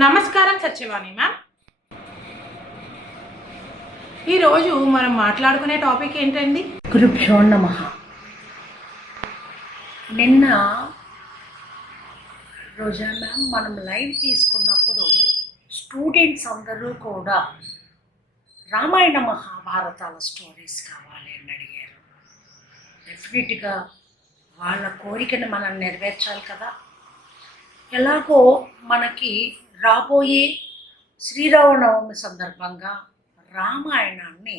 నమస్కారం సత్యవాణి మ్యామ్. ఈరోజు మనం మాట్లాడుకునే టాపిక్ ఏంటండి? గురుభ్యో నమః. నిన్న రోజా మ్యామ్ మనం లైవ్ తీసుకున్నప్పుడు స్టూడెంట్స్ అందరూ కూడా రామాయణ మహాభారతాల స్టోరీస్ కావాలి అని అడిగారు. డెఫినెట్గా వాళ్ళ కోరికను మనం నెరవేర్చాలి కదా. ఎలాగో మనకి రాబోయే శ్రీరామనవమి సందర్భంగా రామాయణాన్ని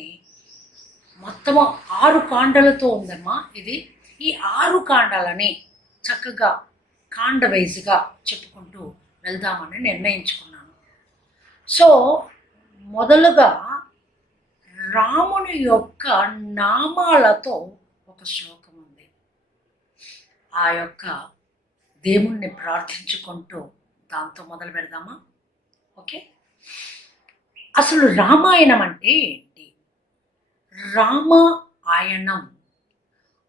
మొత్తము 6 కాండలతో ఉందమ్మా. ఇది ఈ 6 కాండాలని చక్కగా కాండ వైజ్గా చెప్పుకుంటూ వెళ్దామని నిర్ణయించుకున్నాను. సో మొదలుగా రాముని యొక్క నామాలతో ఒక శ్లోకం ఉంది. ఆ యొక్క దేవుణ్ణి ప్రార్థించుకుంటూ దాంతో మొదలు పెడదామా? ఓకే. అసలు రామాయణం అంటే ఏంటి? రామ ఆయనం.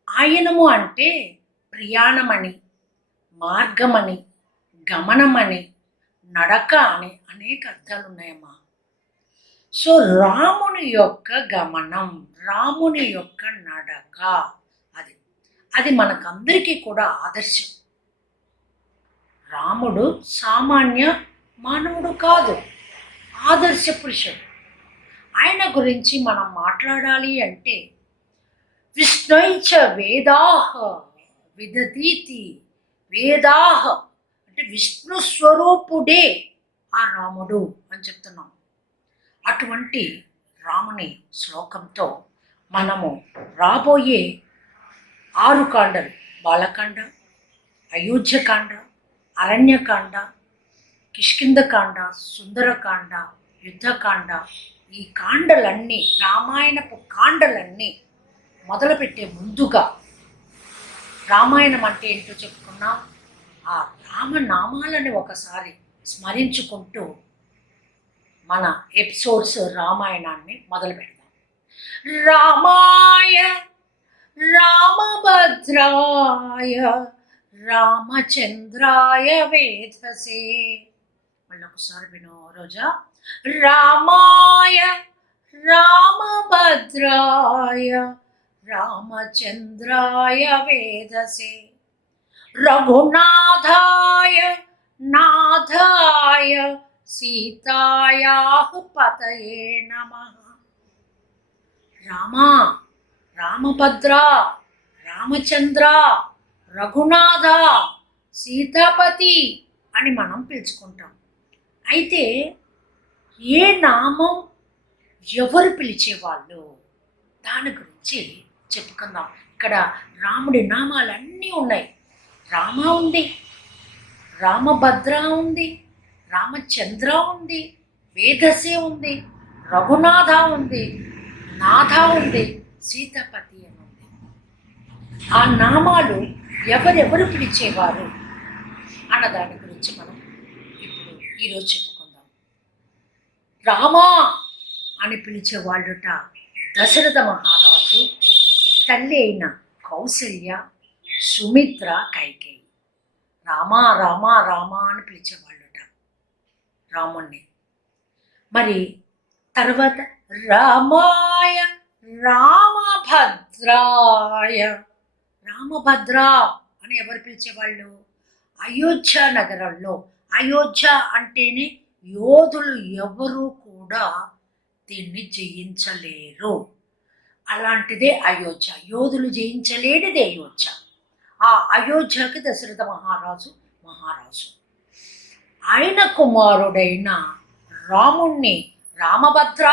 ఆయనము అంటే ప్రయాణమని, మార్గమని, గమనమని, నడక అని అనేక అర్థాలు ఉన్నాయమ్మా. సో రాముని యొక్క గమనం, రాముని యొక్క నడక, అది మనకందరికీ కూడా ఆదర్శం. రాముడు సామాన్య మానవుడు కాదు, ఆదర్శ పురుషుడు. ఆయన గురించి మనం మాట్లాడాలి అంటే విష్ణుంచ వేదాహ విదతీతి. వేదాహ అంటే విష్ణు స్వరూపుడే ఆ రాముడు అని చెప్తున్నాం. అటువంటి రాముని శ్లోకంతో మనము రాబోయే 6 కాండలు, బాలకాండ, అయోధ్యకాండ, అరణ్యకాండ, కిష్కింధకాండ, సుందరకాండ, యుద్ధకాండ, ఈ కాండలన్నీ, రామాయణపు కాండలన్నీ మొదలుపెట్టే ముందుగా రామాయణం అంటే ఏంటో చెప్పుకున్నాం. ఆ రామనామాలని ఒకసారి స్మరించుకుంటూ మన ఎపిసోడ్స్ రామాయణాన్ని మొదలు పెడదాం. రామాయ రామభద్రాయ రామచంద్రాయ వేధసే. మళ్ళీ ఒకసారి విను రోజా. రామాయ రామభద్రాయ రామచంద్రాయ వేధసే రఘునాథాయ నాథాయ సీతాయాః పతయే నమః. రామ, రామభద్ర, రామచంద్ర, రఘునాథ, సీతాపతి అని మనం పిలుచుకుంటాం. అయితే ఏ నామం ఎవరు పిలిచేవాళ్ళు, దాని గురించి చెప్పుకుందాం. ఇక్కడ రాముడి నామాలన్నీ ఉన్నాయి. రామ ఉంది, రామభద్ర ఉంది, రామచంద్ర ఉంది, వేదసే ఉంది, రఘునాథ ఉంది, నాథ ఉంది, సీతాపతి అని ఉంది. ఆ నామాలు ఎవరెవరు పిలిచేవారు అన్న దాని గురించి మనం ఇప్పుడు ఈరోజు చెప్పుకుందాం. రామా అని పిలిచేవాళ్ళుట దశరథ మహారాజు, తల్లి అయిన కౌసల్య, సుమిత్ర, కైకేయి. రామా రామా రామా అని పిలిచేవాళ్ళుట రాముణ్ణి. మరి తర్వాత రామాయ రామభద్రాయ, రామభద్ర అని ఎవరు పిలిచేవాళ్ళు? అయోధ్య నగరంలో, అయోధ్య అంటేనే యోధులు ఎవరు కూడా దీన్ని జయించలేరు. అలాంటిదే అయోధ్య. యోధులు జయించలేనిదే అయోధ్య. ఆ అయోధ్యకి దశరథ మహారాజు. ఆయన కుమారుడైన రాముణ్ణి రామభద్ర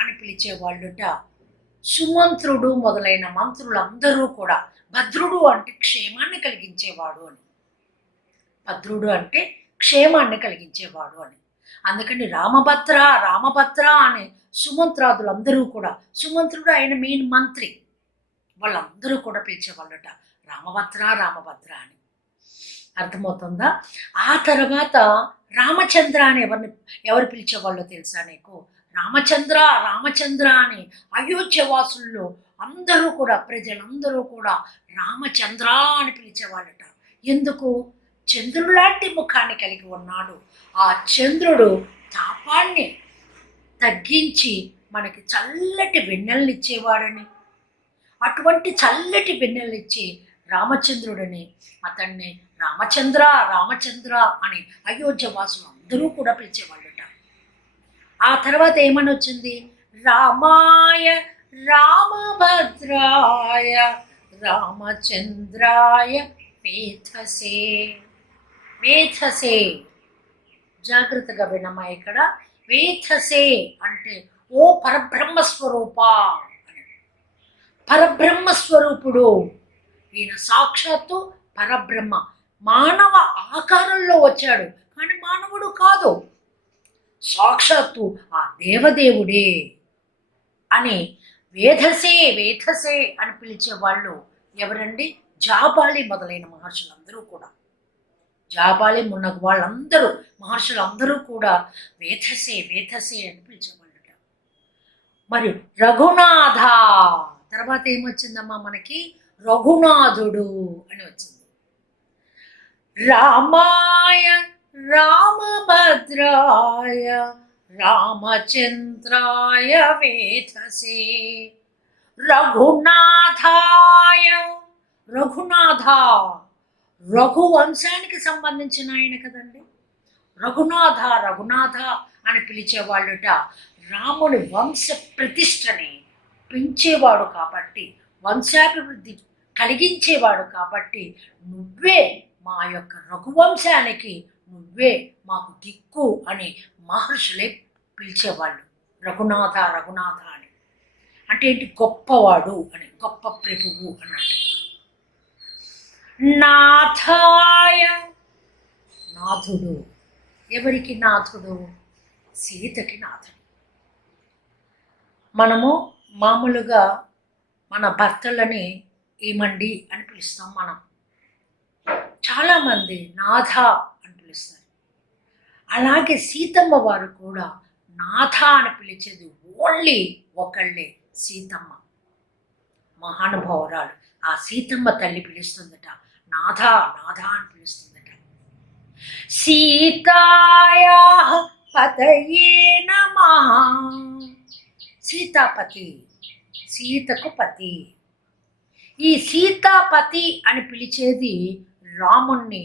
అని పిలిచేవాళ్ళుట సుమంత్రుడు మొదలైన మంత్రులందరూ కూడా. భద్రుడు అంటే క్షేమాన్ని కలిగించేవాడు అని, భద్రుడు అంటే క్షేమాన్ని కలిగించేవాడు అని. అందుకని రామభద్ర రామభద్ర అని సుమంత్రాదులందరూ కూడా, సుమంత్రుడు ఆయన మెయిన్ మంత్రి, వాళ్ళందరూ కూడా పిలిచేవాళ్ళట రామభద్ర రామభద్ర అని. అర్థమవుతుందా? ఆ తర్వాత రామచంద్ర అని ఎవరు పిలిచేవాళ్ళో తెలుసా నీకు? రామచంద్ర రామచంద్ర అని అయోధ్యవాసుల్లో అందరూ కూడా, ప్రజలందరూ కూడా రామచంద్ర అని పిలిచేవాళ్ళట. ఎందుకు? చంద్రులాంటి ముఖాన్ని కలిగి ఉన్నాడు. ఆ చంద్రుడు తాపాన్ని తగ్గించి మనకి చల్లటి వెన్నెలనిచ్చేవాడని, అటువంటి చల్లటి వెన్నెలనిచ్చి రామచంద్రుడిని అతన్ని రామచంద్ర రామచంద్ర అని అయోధ్య వాసులు అందరూ కూడా పిలిచేవాళ్ళట. ఆ తర్వాత ఏమని వచ్చింది? రామాయ రామభద్రాయ రామచంద్రాయ వేధసే. వేధసే, జాగ్రత్తగా వినమా. ఇక్కడ వేధసే అంటే ఓ పరబ్రహ్మస్వరూప అని. పరబ్రహ్మస్వరూపుడు ఈయన సాక్షాత్తు పరబ్రహ్మ. మానవ ఆకారంలో వచ్చాడు, కానీ మానవుడు కాదు, సాక్షాత్తు ఆ దేవదేవుడే అని వేధసే వేధసే అని పిలిచేవాళ్ళు ఎవరండి? జాబాలి మొదలైన మహర్షులందరూ కూడా. జాబాలి మున్నగు వాళ్ళందరూ మహర్షులందరూ కూడా వేధసే వేధసే అని పిలిచేవాళ్ళట. మరి రఘునాథ తర్వాత ఏమొచ్చిందమ్మా మనకి? రఘునాథుడు అని వచ్చింది. రామాయ రామభద్రాయ రామచంద్రాయ వేధసే రఘునాథాయ. రఘునాథ, రఘువంశానికి సంబంధించిన ఆయన కదండి. రఘునాథ రఘునాథ అని పిలిచేవాళ్ళుట రాముని వంశ ప్రతిష్టని పెంచేవాడు కాబట్టి, వంశాభివృద్ధి కలిగించేవాడు కాబట్టి, నువ్వే మా యొక్క రఘువంశానికి నువ్వే మాకు దిక్కు అని మహర్షులే పిలిచేవాళ్ళు. రఘునాథ రఘునాథ అని అంటే ఏంటి? గొప్పవాడు అని, గొప్ప ప్రభువు అన్నట్టుగా. నాథాయ, నాథుడు. ఎవరికి నాథుడు? సీతకి నాథుడు. మనము మామూలుగా మన భర్తలని ఏమండి అని పిలుస్తాం. మనం చాలామంది నాథ అని పిలుస్తారు. అలాగే సీతమ్మ వారు కూడా నాథ అని పిలిచేది ఓన్లీ ఒకళ్ళే, సీతమ్మ. మహానుభావురాలు ఆ సీతమ్మ తల్లి పిలుస్తుందట, నాథ నాథ అని పిలుస్తుందట. సీతాయా పతయే నమః. సీతాపతి, సీతకు పతి. ఈ సీతాపతి అని పిలిచేది రాముణ్ణి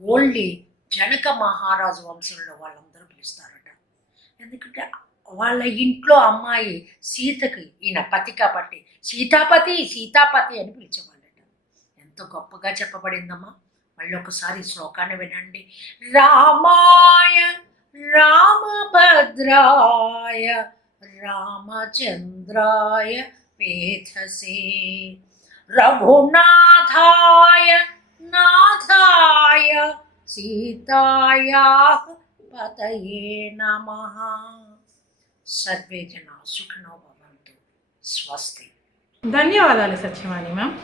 ఓన్లీ జనక మహారాజు వంశంలో వాళ్ళందరూ పిలుస్తారట. ఎందుకంటే వాళ్ళ ఇంట్లో అమ్మాయి సీతకి ఈయన పతి కాబట్టి సీతాపతి సీతాపతి అని పిలిచేవాళ్ళట. ఎంతో గొప్పగా చెప్పబడిందమ్మా. మళ్ళీ ఒకసారి శ్లోకాన్ని వినండి. రామాయ రామభద్రాయ రామచంద్రాయ వేధసే రఘునాథాయ నాథాయ సీతాయాః పతయే నమః. సర్వే జనా సుఖినో భవంతు. స్వస్తి. ధన్యవాదాలు సత్యవాణి మ్యామ్.